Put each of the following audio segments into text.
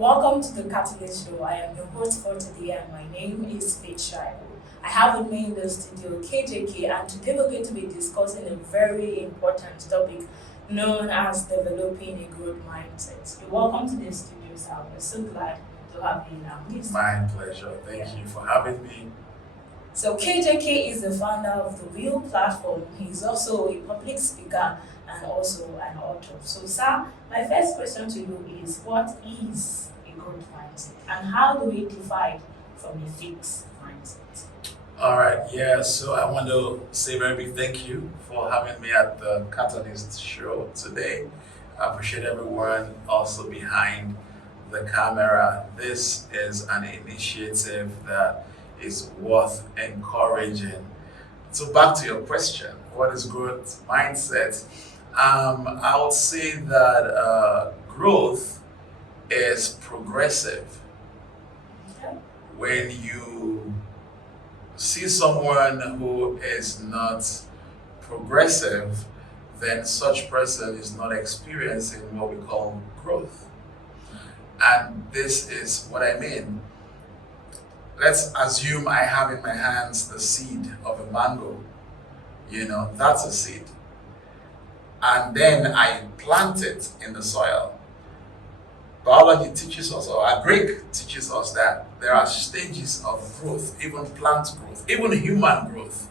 Welcome to the Catalyst Show. I am your host for today, and my name is Faith Shaibu. I have with me in the studio KJK, and today we're going to be discussing a very important topic known as developing a growth mindset. You're welcome to the studio, sir. We're so glad to have you in our midst. My pleasure. Thank you for having me. So KJK is the founder of the Real Platform. He's also a public speaker and also an author. So, sir, my first question to you is, what is a growth mindset, and how do we divide from a fixed mindset? All right. Yeah. So I want to say a very big thank you for having me at the Catalyst Show today. I appreciate everyone also behind the camera. This is an initiative that is worth encouraging. So back to your question, what is growth mindset? I would say that growth is progressive. Okay. When you see someone who is not progressive, then such person is not experiencing what we call growth. And this is what I mean. Let's assume I have in my hands the seed of a mango. That's a seed. And then I plant it in the soil. Biology teaches us, or agric teaches us, that there are stages of growth, even plant growth, even human growth,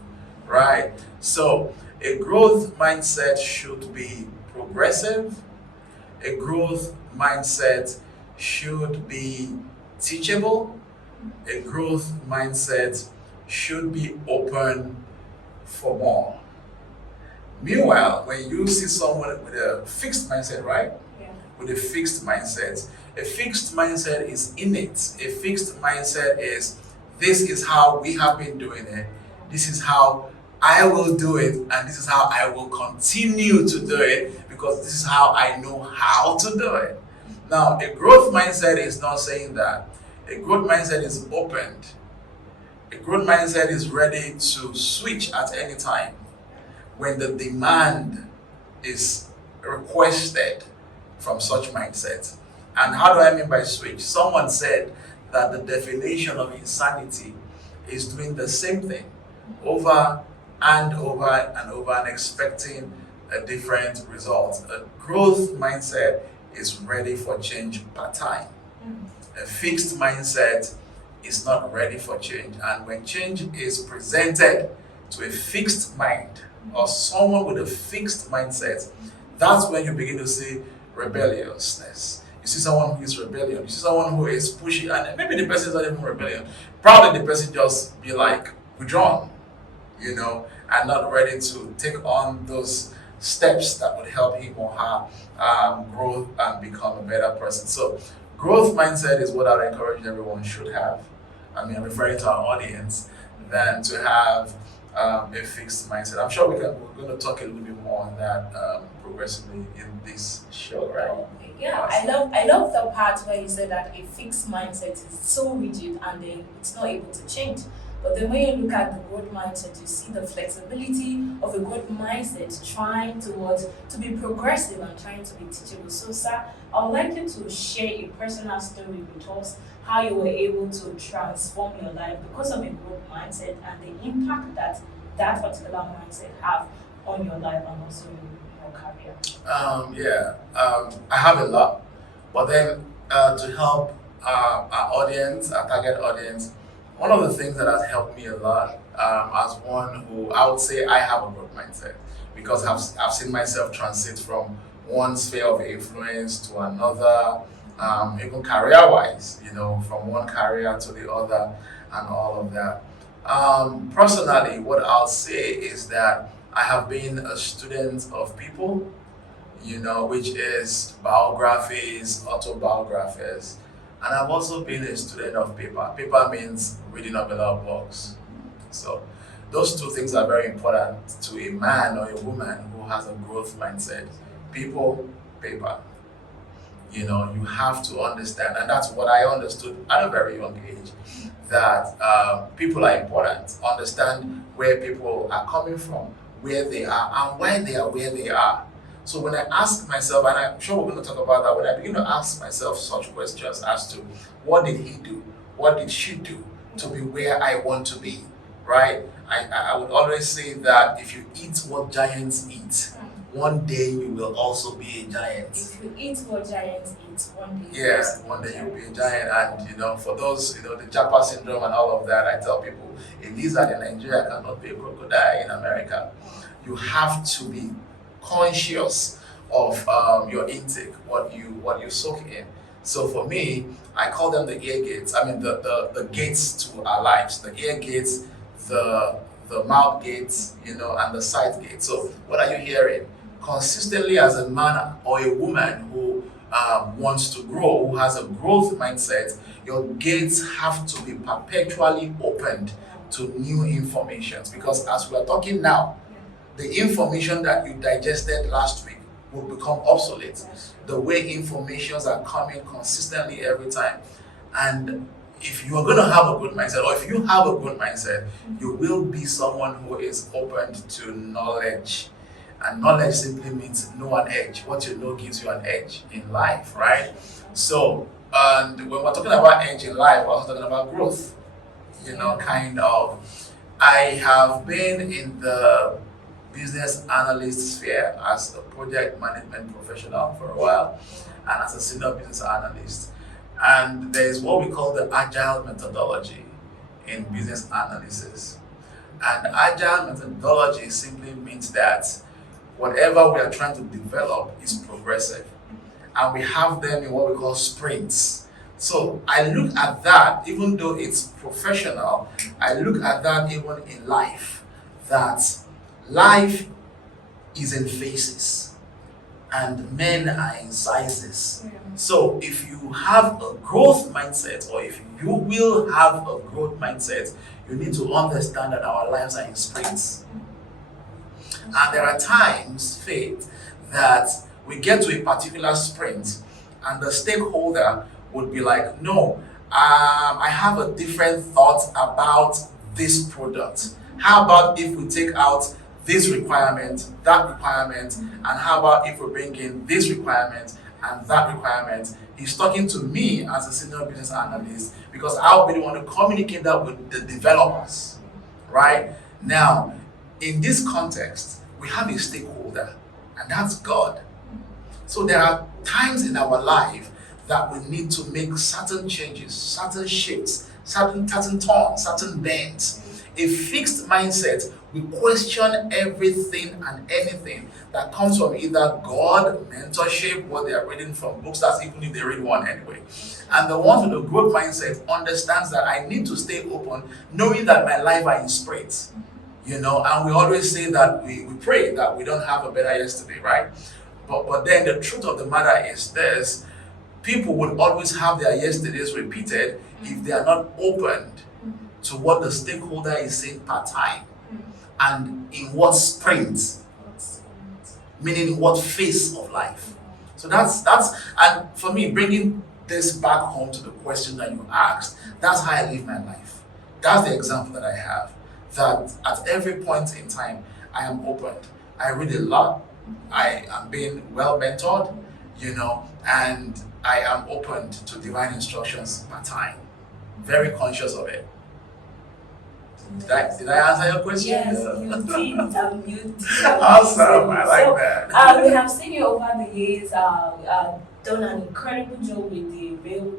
right? So a growth mindset should be progressive. A growth mindset should be teachable. A growth mindset should be open for more. Meanwhile, when you see someone with a fixed mindset, right? Yeah. With a fixed mindset is innate. A fixed mindset is, this is how we have been doing it. This is how I will do it, and this is how I will continue to do it, because this is how I know how to do it. Now, a growth mindset is not saying that. A growth mindset is opened. A growth mindset is ready to switch at any time when the demand is requested from such mindset. And how do I mean by switch? Someone said that the definition of insanity is doing the same thing over and over and over and expecting a different result. A growth mindset is ready for change per time. A fixed mindset is not ready for change. And when change is presented to a fixed mind or someone with a fixed mindset, that's when you begin to see rebelliousness. You see someone who is rebellion. You see someone who is pushy, and maybe the person is not even rebellion. Probably the person just be like withdrawn, and not ready to take on those steps that would help him or her grow and become a better person. So growth mindset is what I would encourage everyone should have. I'm referring to our audience, than to have a fixed mindset. I'm sure we're going to talk a little bit more on that progressively in this show, right? Yeah, I love the part where you said that a fixed mindset is so rigid and then it's not able to change. But then when you look at the growth mindset, you see the flexibility of a growth mindset trying to be progressive and trying to be teachable. So, sir, I would like you to share a personal story with us, how you were able to transform your life because of a growth mindset and the impact that that particular mindset have on your life and also your career. I have a lot, but then to help our audience, our target audience, one of the things that has helped me a lot, as one who I would say I have a growth mindset, because I've seen myself transit from one sphere of influence to another, even career-wise, from one career to the other and all of that. Personally, what I'll say is that I have been a student of people, which is biographies, autobiographies. And I've also been a student of paper. Paper means reading of a lot of books. So those two things are very important to a man or a woman who has a growth mindset. People, paper. You have to understand, and that's what I understood at a very young age, that people are important. Understand where people are coming from, where they are, and why they are where they are. So when I ask myself, and I'm sure we're going to talk about that, when I begin to ask myself such questions as to what did he do, what did she do to be where I want to be, right? I would always say that if you eat what giants eat, one day you will also be a giant. If you eat what giants eat, one day. Yeah, one day you'll be a giant. And for those, the Japa syndrome and all of that, I tell people, a lizard in Nigeria cannot be a crocodile in America. You have to be conscious of your intake, what you soak in. So for me, I call them the ear gates. I mean the gates to our lives. The ear gates, the mouth gates, and the sight gates. So what are you hearing? Consistently, as a man or a woman who wants to grow, who has a growth mindset, your gates have to be perpetually opened to new informations. Because as we are talking now, the information that you digested last week will become obsolete. The way informations are coming consistently every time. And if you are going to have a good mindset, or if you have a good mindset, you will be someone who is open to knowledge. And knowledge simply means know an edge. What you know gives you an edge in life, right? So, and when we're talking about edge in life, we're also talking about growth. Kind of. I have been in the business analyst sphere as a project management professional for a while, and as a senior business analyst. And there is what we call the agile methodology in business analysis. And agile methodology simply means that whatever we are trying to develop is progressive. And we have them in what we call sprints. So I look at that, even though it's professional, I look at that even in life, that life is in phases and men are in sizes. So if you have a growth mindset, or if you will have a growth mindset, you need to understand that our lives are in sprints. And there are times, Faith, that we get to a particular sprint and the stakeholder would be like, no, I have a different thought about this product. How about if we take out this requirement, that requirement, and how about if we bring in this requirement and that requirement? He's talking to me as a senior business analyst because I really want to communicate that with the developers, right? Now, in this context, we have a stakeholder, and that's God. So there are times in our life that we need to make certain changes, certain shifts, certain turns, certain bends. A fixed mindset, we question everything and anything that comes from either God, mentorship, what they are reading from books, that's even if they read one anyway. And the one with a growth mindset understands that I need to stay open, knowing that my life are in sprints. And we always say that we pray that we don't have a better yesterday, right? But then the truth of the matter is this: people will always have their yesterdays repeated if they are not opened to what the stakeholder is saying per time and in what sprint, meaning in what phase of life. So that's and for me, bringing this back home to the question that you asked, that's how I live my life. That's the example that I have. That at every point in time, I am opened. I read a lot. I am being well mentored, and I am open to divine instructions per time. Very conscious of it. Did I answer your question? Yes, you did. Awesome, I like that. We have seen you over the years, done an incredible job with the Real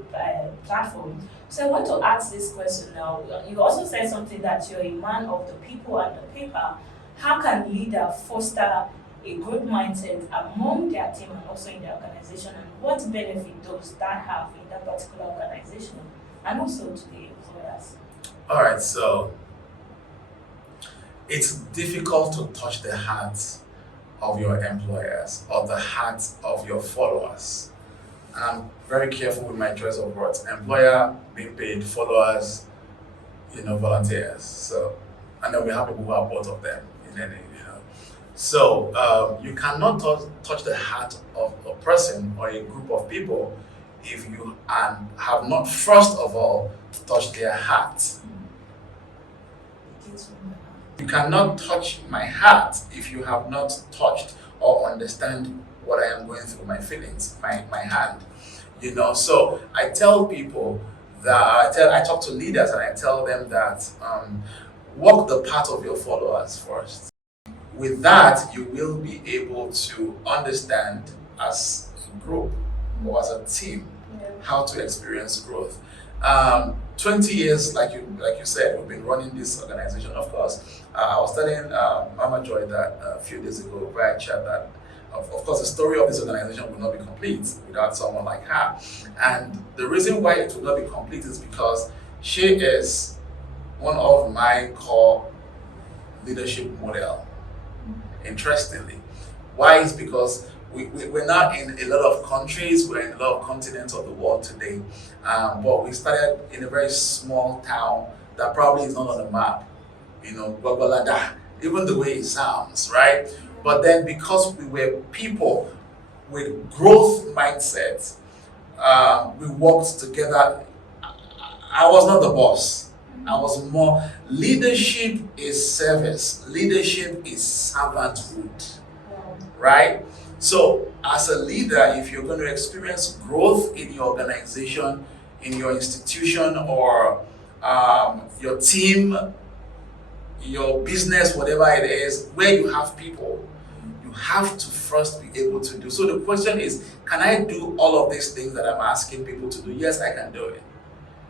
platform. So I want to ask this question now. You also said something that you're a man of the people and the paper. How can leader foster a growth mindset among their team and also in their organization, and what benefit does that have in that particular organization and also to the employers? All right, so it's difficult to touch the hearts of your employers or the hearts of your followers. And I'm very careful with my choice of words. Employer being paid, followers, volunteers. So, and then we have people who are both of them. So you cannot touch the heart of a person or a group of people if you have not first of all touched their heart. You cannot touch my heart if you have not touched or understand what I am going through, my feelings, my hand. So I tell people that I talk to leaders and I tell them that walk the path of your followers first. With that, you will be able to understand as a group or as a team how to experience growth. 20 years, like you said, we've been running this organization. Of course, I was telling Mama Joy that a few days ago via chat that, of course, the story of this organization will not be complete without someone like her. And the reason why it will not be complete is because she is one of my core leadership model. Interestingly, why is because we're not in a lot of countries, we're in a lot of continents of the world today, but we started in a very small town that probably is not on the map, Babalada, even the way it sounds, right? But then because we were people with growth mindset, we worked together. I was not the boss. I was more, leadership is service, leadership is servanthood, right? So as a leader, if you're going to experience growth in your organization, in your institution, or your team, your business, whatever it is, where you have people, you have to first be able to do. So the question is, can I do all of these things that I'm asking people to do? Yes, I can do it.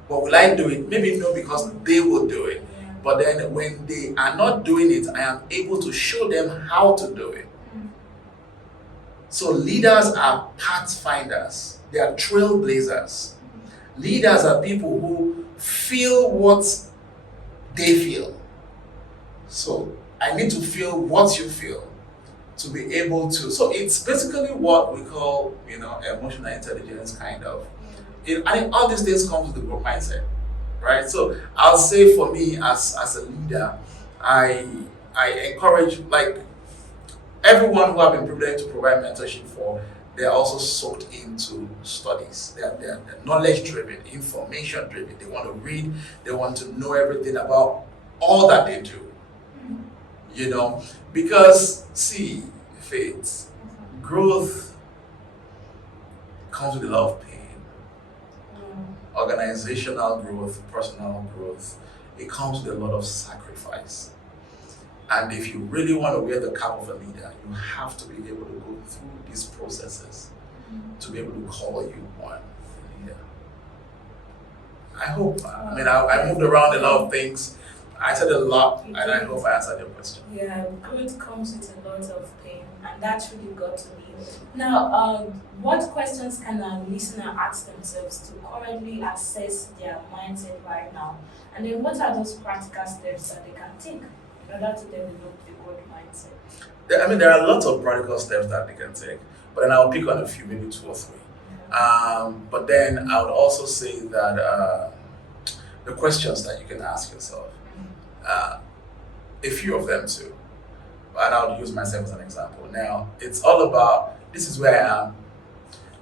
But will I do it? Maybe no, because they will do it. But then when they are not doing it, I am able to show them how to do it. So leaders are pathfinders. They are trailblazers. Leaders are people who feel what they feel. So I need to feel what you feel to be able to. So it's basically what we call, emotional intelligence, kind of. I think all these things come with the growth mindset, right? So I'll say for me as a leader, I encourage, like, everyone who I've been privileged to provide mentorship for, they're also soaked into studies. They're knowledge driven, information driven. They want to read, they want to know everything about all that they do. Because see, Faith, growth comes with a lot of pain. Organizational growth, personal growth, it comes with a lot of sacrifice. And if you really want to wear the cap of a leader, you have to be able to go through these processes to be able to call you one leader. I hope, I moved around a lot of things. I said a lot, and I hope I answered your question. Yeah, growth comes with a lot of pain, and that really got to me. Now, what questions can a listener ask themselves to currently assess their mindset right now? And then what are those practical steps that they can take in order to develop the growth mindset? There are lots of practical steps that they can take, but then I'll pick on a few, maybe 2 or 3. But then I would also say that the questions that you can ask yourself, a few of them too, and I would use myself as an example. Now, it's all about, this is where I am,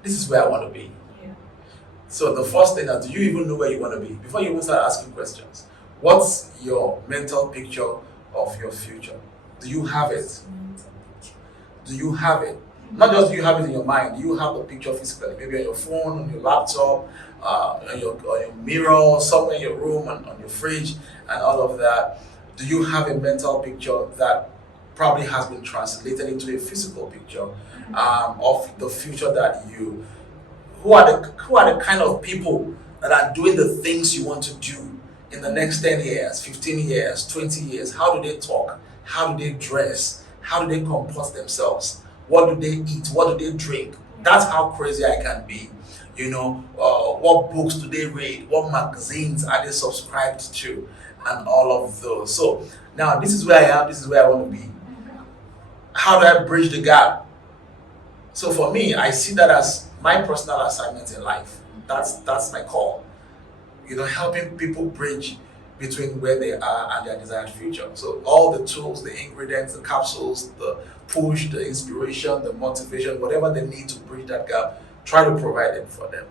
this is where I want to be. Yeah. So the first thing is, do you even know where you want to be? Before you even start asking questions, what's your mental picture of your future? Do you have it? Do you have it? Not just do you have it in your mind, do you have the picture physically? Maybe on your phone, on your laptop, on your mirror, somewhere in your room, on your fridge, and all of that. Do you have a mental picture that probably has been translated into a physical picture of the future that you, who are the kind of people that are doing the things you want to do in the next 10 years, 15 years, 20 years? How do they talk? How do they dress? How do they comport themselves? What do they eat? What do they drink? That's how crazy I can be. What books do they read? What magazines are they subscribed to? And all of those. So now this is where I am, this is where I want to be. How do I bridge the gap? So for me, I see that as my personal assignment in life. That's my call. Helping people bridge between where they are and their desired future. So all the tools, the ingredients, the capsules, the push, the inspiration, the motivation, whatever they need to bridge that gap, try to provide it for them.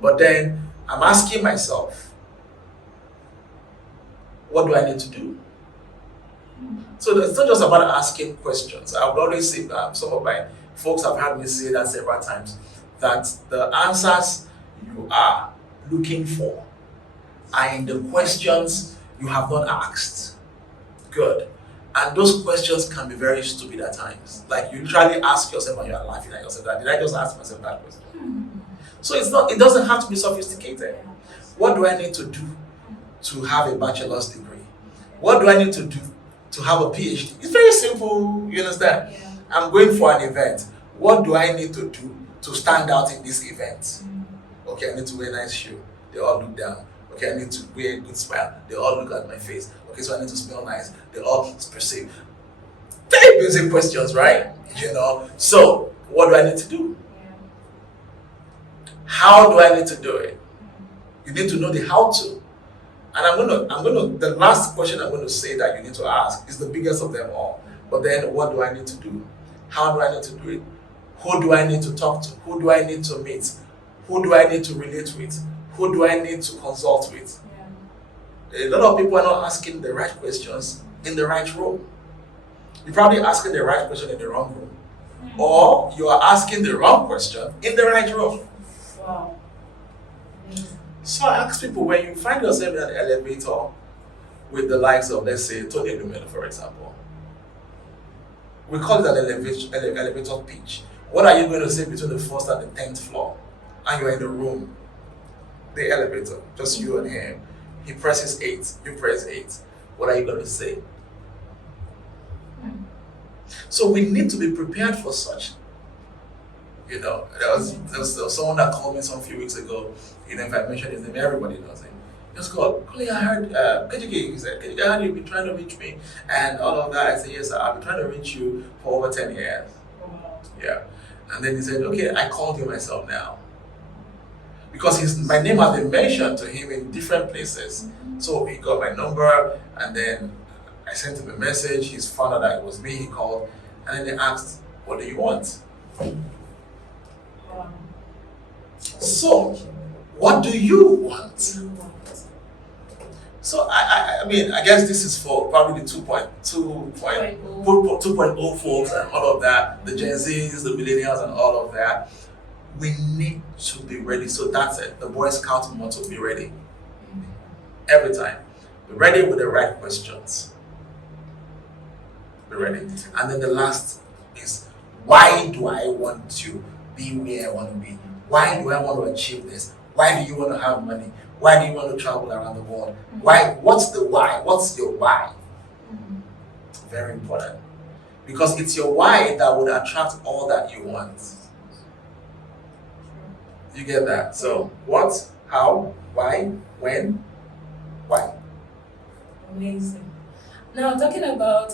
But then I'm asking myself, what do I need to do? So it's not just about asking questions. I would always say some of my folks have heard me say that several times, that the answers you are looking for are in the questions you have not asked. Good. And those questions can be very stupid at times. Like you literally ask yourself and you are laughing at yourself, that did I just ask myself that question? So it doesn't have to be sophisticated. What do I need to do to have a bachelor's degree? What do I need to do to have a PhD? It's very simple, you understand? Yeah. I'm going for an event. What do I need to do to stand out in this event? Okay, I need to wear a nice shoe. They all look down. Okay, I need to wear a good smile. They all look at my face. Okay, so I need to smell nice. They all perceive. Very basic questions, right? You know. So, what do I need to do? How do I need to do it? You need to know the how to. And the last question I'm going to say that you need to ask is the biggest of them all. But then, what do I need to do? How do I need to do it? Who do I need to talk to? Who do I need to meet? Who do I need to relate with? Who do I need to consult with? A lot of people are not asking the right questions in the right room. You're probably asking the right question in the wrong room. Or you are asking the wrong question in the right room. Wow. So I ask people, when you find yourself in an elevator with the likes of, let's say, Tony Lumelo, for example, we call it an elevator pitch. What are you going to say between the first and the 10th floor? And you're in the room, the elevator, just you and him. He presses 8, you press 8. What are you going to say? So we need to be prepared for such. You know, there was someone that called me some few weeks ago. You know, if I mention his name, everybody knows him. He was called, Kuli, I heard, KJK, he said, KJK, I heard you've been trying to reach me and all of that. I said, yes, I've been trying to reach you for over 10 years. Yeah. And then he said, okay, I called you myself now. Because my name has been mentioned to him in different places. So he got my number, and then I sent him a message. He's found out that it was me. He called, and then they asked, what do you want? So, what do you want? So, I mean, I guess this is for probably the 2.0 folks and all of that, the Gen Zs, the millennials and all of that. We need to be ready. So that's it. The Boy Scout motto, be ready. Every time. Be ready with the right questions. Be ready. And then the last is, why do I want to be where I want to be? Why do I want to achieve this? Why do you want to have money? Why do you want to travel around the world? Why? What's the why? What's your why? Very important. Because it's your why that would attract all that you want. You get that? So, what, how, why, when, why? Amazing. Now, talking about,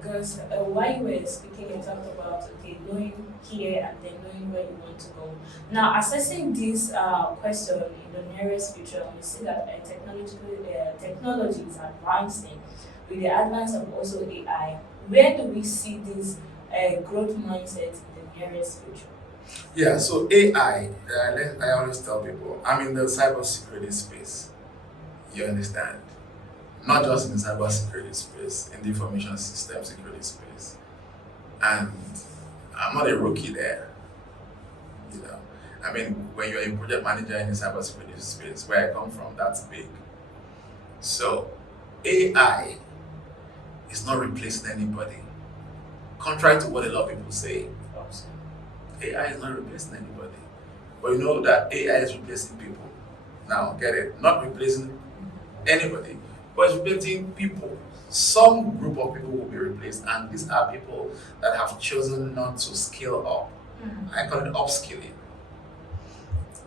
because while you were speaking, you talked about, okay, going here and then knowing where you want to go. Now, assessing this question in the nearest future, we see that technology is advancing with the advance of also AI. Where do we see this growth mindset in the nearest future? Yeah, so AI, I always tell people, I'm in the cybersecurity space. You understand? Not just in the cybersecurity space, in the information system security space. And I'm not a rookie there. You know, I mean, when you're a project manager in the cybersecurity space, where I come from, that's big. So, AI is not replacing anybody. Contrary to what a lot of people say, AI is not replacing anybody. But you know that AI is replacing people. Now, get it? Not replacing anybody, but it's replacing people. Some group of people will be replaced, and these are people that have chosen not to scale up. I call it upskilling.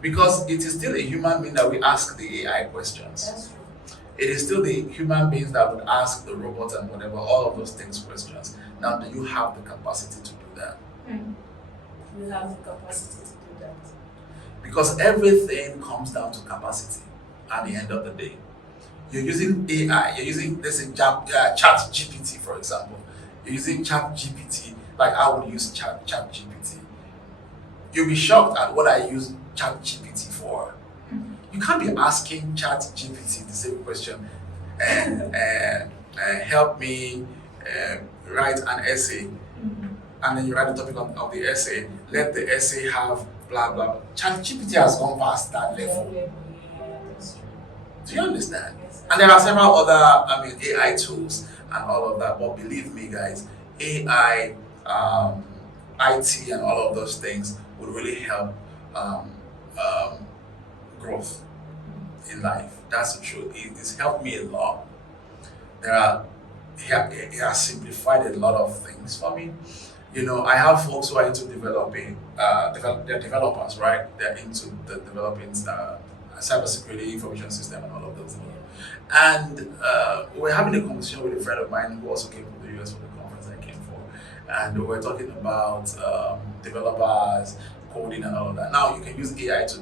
Because it is still a human being that we ask the AI questions. That's true. It is still the human beings that would ask the robots and whatever, all of those things questions. Now, do you have the capacity to do that? You have the capacity to do that. Because everything comes down to capacity at the end of the day. You're using AI, you're using, let's say, Chat GPT, for example. You're using Chat GPT, like I would use Chat GPT. You'll be shocked at what I use Chat GPT for. You can't be asking Chat GPT the same question and help me write an essay and then you write the topic of the essay, let the essay have blah blah blah. ChatGPT has gone past that level. Yeah, that's true. Do you understand? Yes, And there are several other, AI tools and all of that. But believe me, guys, AI, IT, and all of those things would really help growth in life. That's the truth. It's helped me a lot. It has simplified a lot of things for me. I have folks who are into developing, they're developers, right? They're into developing cybersecurity, information system, and all of those things. And we're having a conversation with a friend of mine who also came from the US for the conference I came for. And we're talking about developers, coding, and all of that. Now, you can use AI to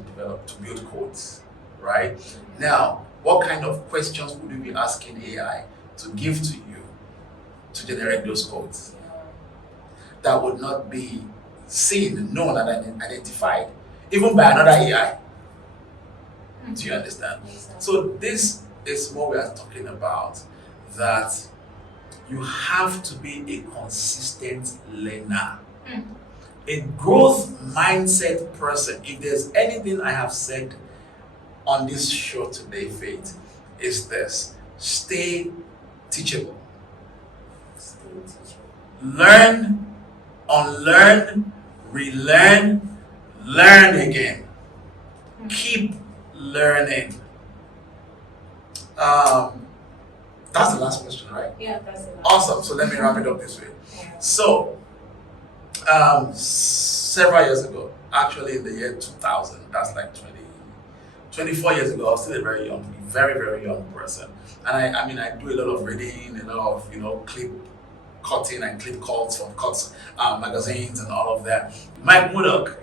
build codes, right? Now, what kind of questions would you be asking AI to give to you to generate those codes that would not be seen, known, and identified, even by another AI? Do you understand? So this is what we are talking about, that you have to be a consistent learner. A growth mindset person. If there's anything I have said on this show today, Faith, is this: stay teachable. Stay teachable. Learn, unlearn, relearn, learn again. Keep learning. That's the last question, right? Yeah, that's it. Awesome. So let me wrap it up this way. Yeah. So, several years ago, actually in the year 2000, that's like 24 years ago, I was still a very, very young person. And I do a lot of reading, a lot of, clip cutting and clip cuts from magazines and all of that. Mike Murdoch,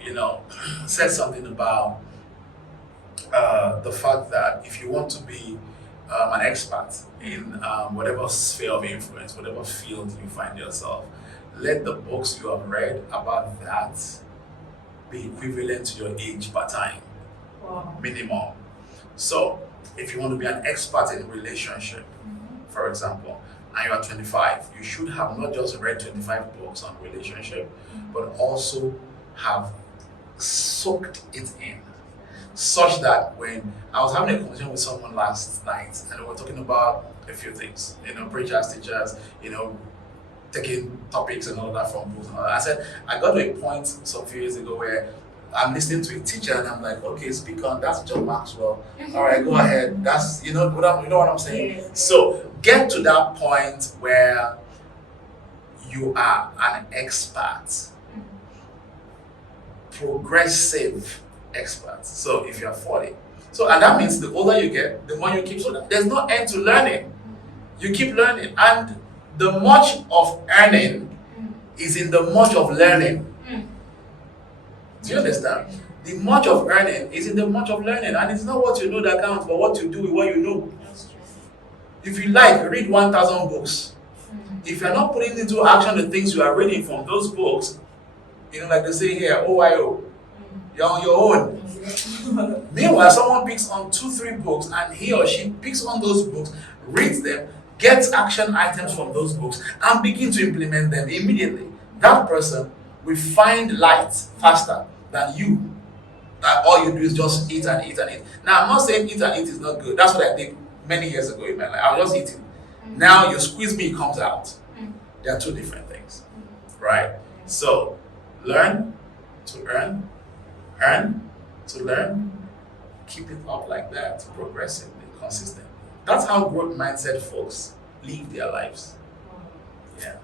said something about the fact that if you want to be an expert in whatever sphere of influence, whatever field you find yourself, let the books you have read about that be equivalent to your age per time. Wow. Minimum. So, if you want to be an expert in relationship, for example, and you are 25, you should have not just read 25 books on relationship, but also have soaked it in. Such that when I was having a conversation with someone last night, and we were talking about a few things, preachers, teachers, taking topics and all that from books and all that. I said, I got to a point some few years ago where I'm listening to a teacher and I'm like, okay, speak on, that's John Maxwell. All right, go ahead. That's, you know what I'm saying? Yes. So get to that point where you are an expert, progressive expert. So if you're 40, and that means the older you get, the more you keep. So there's no end to learning. You keep learning, and the much of earning is in the much of learning. Do you understand? The much of earning is in the much of learning, and it's not what you know that counts, but what you do with what you know. That's true. If you read 1,000 books. If you're not putting into action the things you are reading from those books, like they say here, OYO, you're on your own. Meanwhile, someone picks on 2-3 books, and he or she picks on those books, reads them, gets action items from those books, and begin to implement them immediately. That person will find light faster than you. That all you do is just eat and eat and eat. Now, I'm not saying eat and eat is not good. That's what I did many years ago in my life. I was just eating. Now, you squeeze me, it comes out. They are two different things, right? So, learn to earn to learn, keep it up like that, progressively, consistently. That's how growth mindset folks live their lives. Yeah.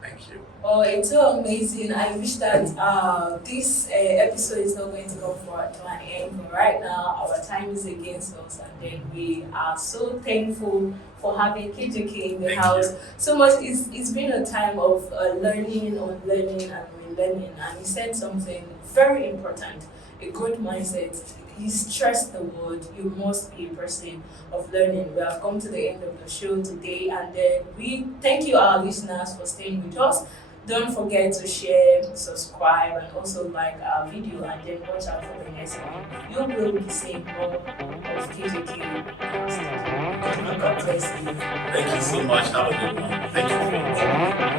Thank you. Oh, it's so amazing. I wish that this episode is not going to come to an end. But right now, our time is against us, and then we are so thankful for having KJK in the Thank house. you. So much. It's been a time of learning, unlearning, and relearning. And he said something very important: a good mindset. He stressed the word, you must be a person of learning. We have come to the end of the show today, and then we thank you, our listeners, for staying with us. Don't forget to share, subscribe, and also like our video, and then watch out for the next one. You will be seeing more of KJK podcast. God bless you. Thank you so much. Have a good one. Thank you.